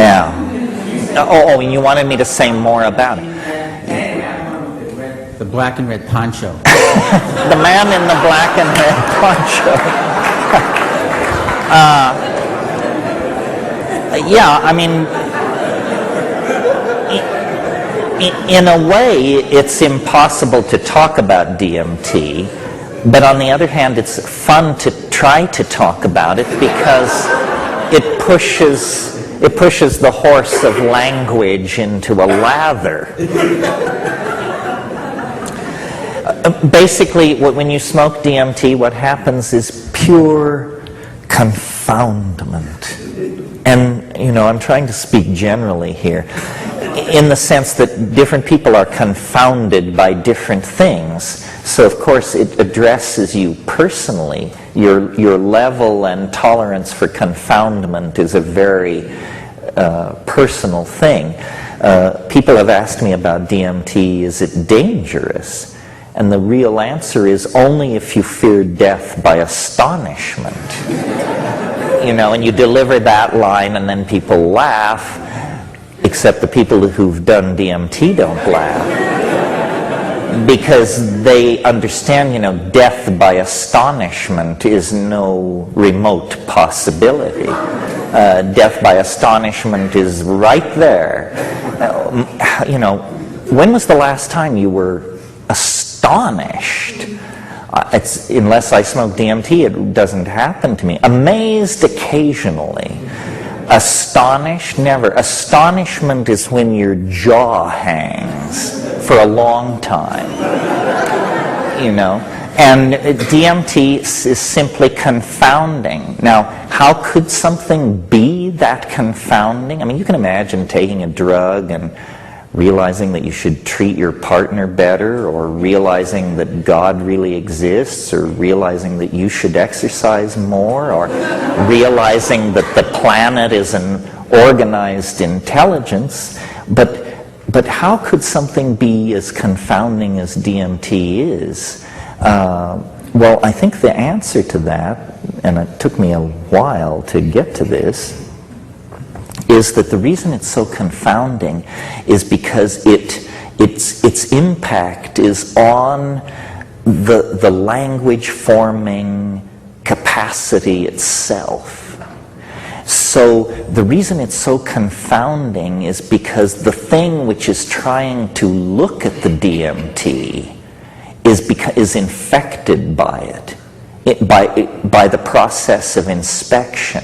Yeah. Oh, and you wanted me to say more about it. The black and red poncho. The man in the black and red poncho. Yeah, I mean, in a way, it's impossible to talk about DMT, but on the other hand, it's fun to try to talk about it because it pushes the horse of language into a lather. Basically, when you smoke DMT, what happens is pure confoundment. And, I'm trying to speak generally here, in the sense that different people are confounded by different things. So, of course, it addresses you personally. Your level and tolerance for confoundment is a very personal thing. People have asked me about DMT, is it dangerous? And the real answer is only if you fear death by astonishment. And you deliver that line and then people laugh, except the people who've done DMT don't laugh. Because they understand, death by astonishment is no remote possibility. Death by astonishment is right there. When was the last time you were astonished? Unless I smoke DMT, it doesn't happen to me. Amazed occasionally. Astonished, never. Astonishment is when your jaw hangs for a long time. And DMT is simply confounding. Now, how could something be that confounding? I mean, you can imagine taking a drug and realizing that you should treat your partner better, or realizing that God really exists, or realizing that you should exercise more, or realizing that the planet is an organized intelligence. But how could something be as confounding as DMT is? Well, I think the answer to that, and it took me a while to get to this, is that the reason it's so confounding is because its impact is on the language forming capacity itself. So the reason it's so confounding is because the thing which is trying to look at the DMT is infected by it, by the process of inspection.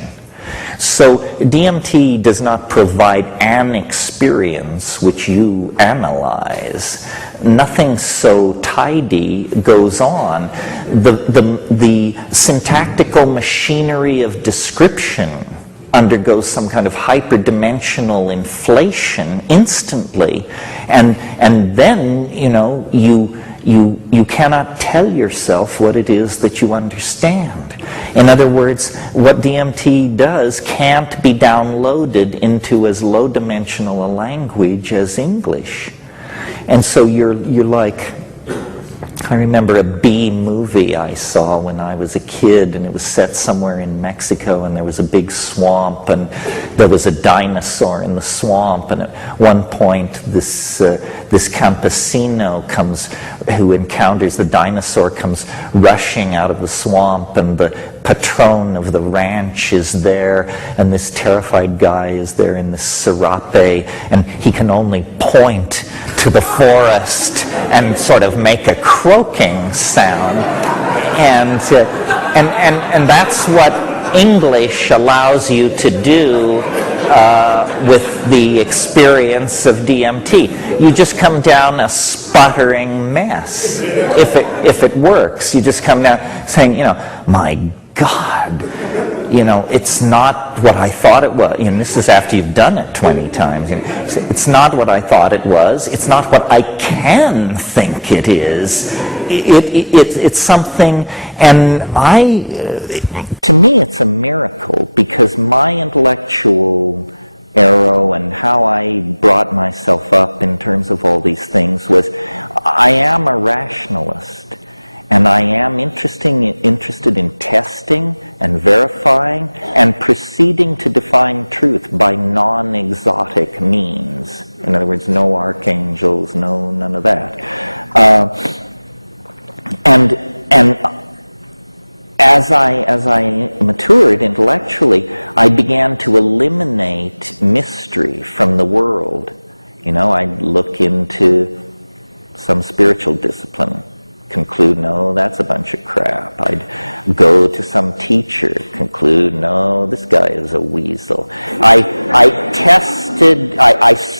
So DMT does not provide an experience which you analyze. Nothing so tidy goes on. The syntactical machinery of description undergoes some kind of hyperdimensional inflation instantly, and then you cannot tell yourself what it is that you understand. In other words, what DMT does can't be downloaded into as low-dimensional a language as English. And so you're like, I remember a B movie I saw when I was a kid, and it was set somewhere in Mexico, and there was a big swamp, and there was a dinosaur in the swamp, and at one point this campesino who encounters the dinosaur comes rushing out of the swamp, and the patron of the ranch is there, and this terrified guy is there in this serape, and he can only point to the forest and sort of make a croaking sound, and that's what English allows you to do with the experience of DMT. You just come down a sputtering mess. If it works, you just come down saying, my God, it's not what I thought it was. This is after you've done it 20 times. It's not what I thought it was. It's not what I can think it is. It's something, and to me, it's a miracle, because my intellectual arrow and how I brought myself up in terms of all these things was, I am a rationalist. And I am interested in testing and verifying and proceeding to define truth by non-exotic means. In other words, no archangels, none of that. And as I matured intellectually, I began to eliminate mystery from the world. I'd look into some spiritual discipline, conclude, no, that's a bunch of crap. I'd go to some teacher, conclude, no, this guy is a weasel. I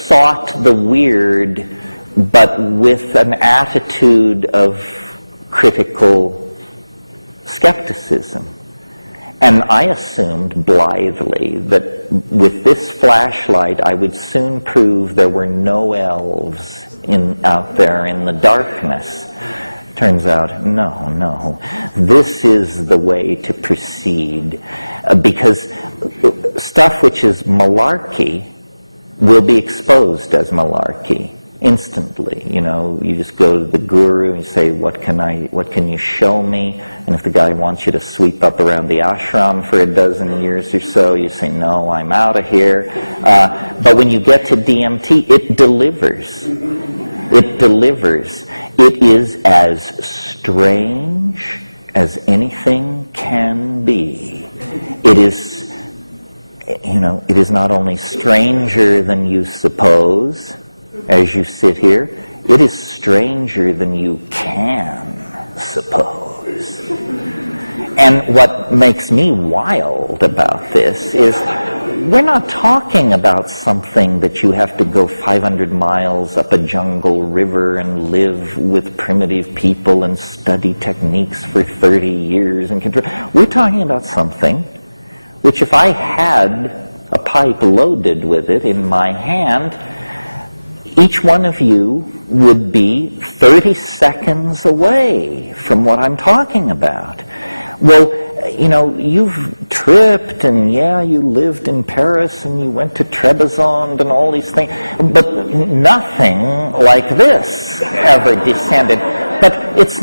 sought the weird, but with an attitude of critical skepticism. And I assumed blithely that with this flashlight I would soon prove there were no elves out there in the darkness. Turns out, no. This is the way to proceed. Because stuff which is malarkey will be exposed as malarkey instantly. You just go to the guru and say, what can you show me? And if the guy wants you to sweep up around the ashram for a dozen years or so, you say, no, I'm out of here. But when you get to DMT, it delivers. It delivers. It is as strange as anything can be. It is, it is not only stranger than you suppose as you sit here, it is stranger than you can suppose. And what makes me wild about this is we're not talking about something that you have to go 500 miles up a jungle river and live with primitive people and study techniques for 30 years and control. We're talking about something which, if I had a pipe loaded with it in my hand, each one of you would be 30 seconds away from what I'm talking about. Well, you've tripped, and you lived in Paris, and you went to Trebizond and all these things, but nothing like this ever descended. But it's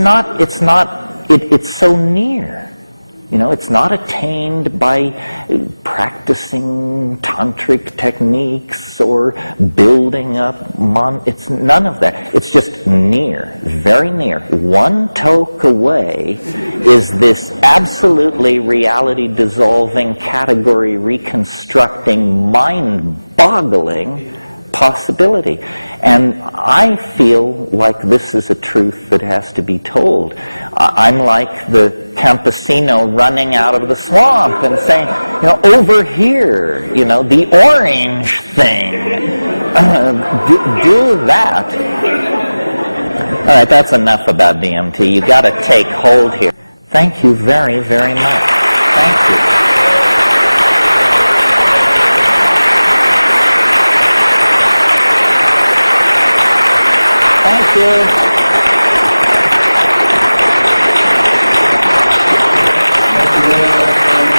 so near. It's not attained by practicing tantric techniques or building up it's none of that. It's just near, very near. One toke away is this absolutely reality-dissolving, category reconstructing, mind-boggling possibility. And I feel like this is a truth that has to be told. I'm like the campesino running out of the swamp and saying, over here, the orange thing, do that. All right, that's enough about DMT. You got to take hold here. Thank you very, very much. Thank you. Thank you.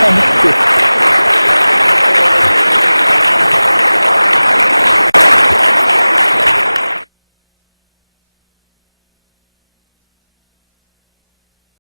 Thank you.